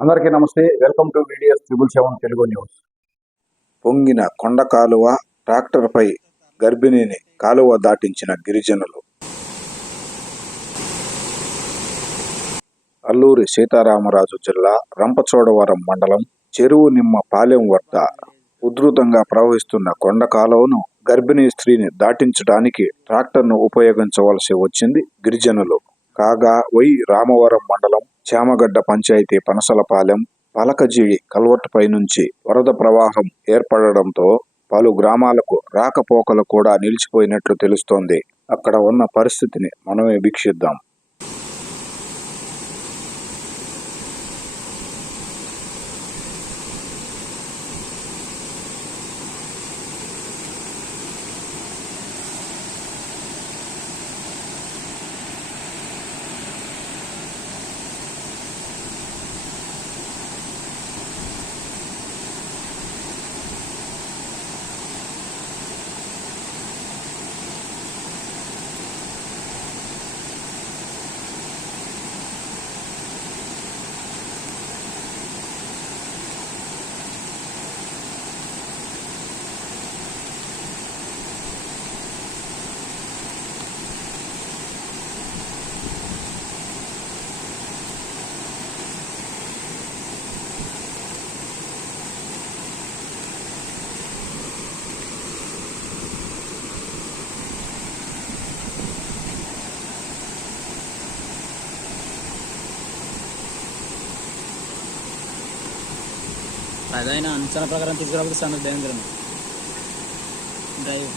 అందరికీ నమస్తే. Welcome to videos triple seven Telugu news పొంగిన కొండ కాలువ ట్రాక్టర్పై గర్భిణిని కాలువ దాటించిన గిరిజనులు. అల్లూరి సీతారామరాజు జిల్లా రంపచోడవరం మండలం చెరువు నిమ్మ పాలెం వద్ద ఉధృతంగా ప్రవహిస్తున్న కొండ కాలువను గర్భిణీ స్త్రీని దాటించడానికి ట్రాక్టర్ను ఉపయోగించవలసి వచ్చింది గిరిజనులు. కాగా వై రామవరం మండలం చామగడ్డ పంచాయతీ పనసలపాలెం పలకజీవి కల్వర్టుపై నుంచి వరద ప్రవాహం ఏర్పడడంతో పలు గ్రామాలకు రాకపోకలు కూడా నిలిచిపోయినట్లు తెలుస్తోంది. అక్కడ ఉన్న పరిస్థితిని మనమే వీక్షిద్దాం. అదైనా అంచనా ప్రకారం తీసుకురాబోతే సన్న భయంకరం డ్రైవ్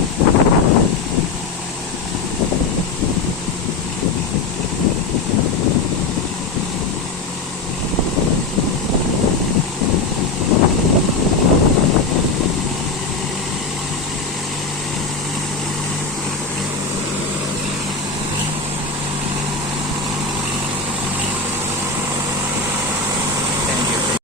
Thank you.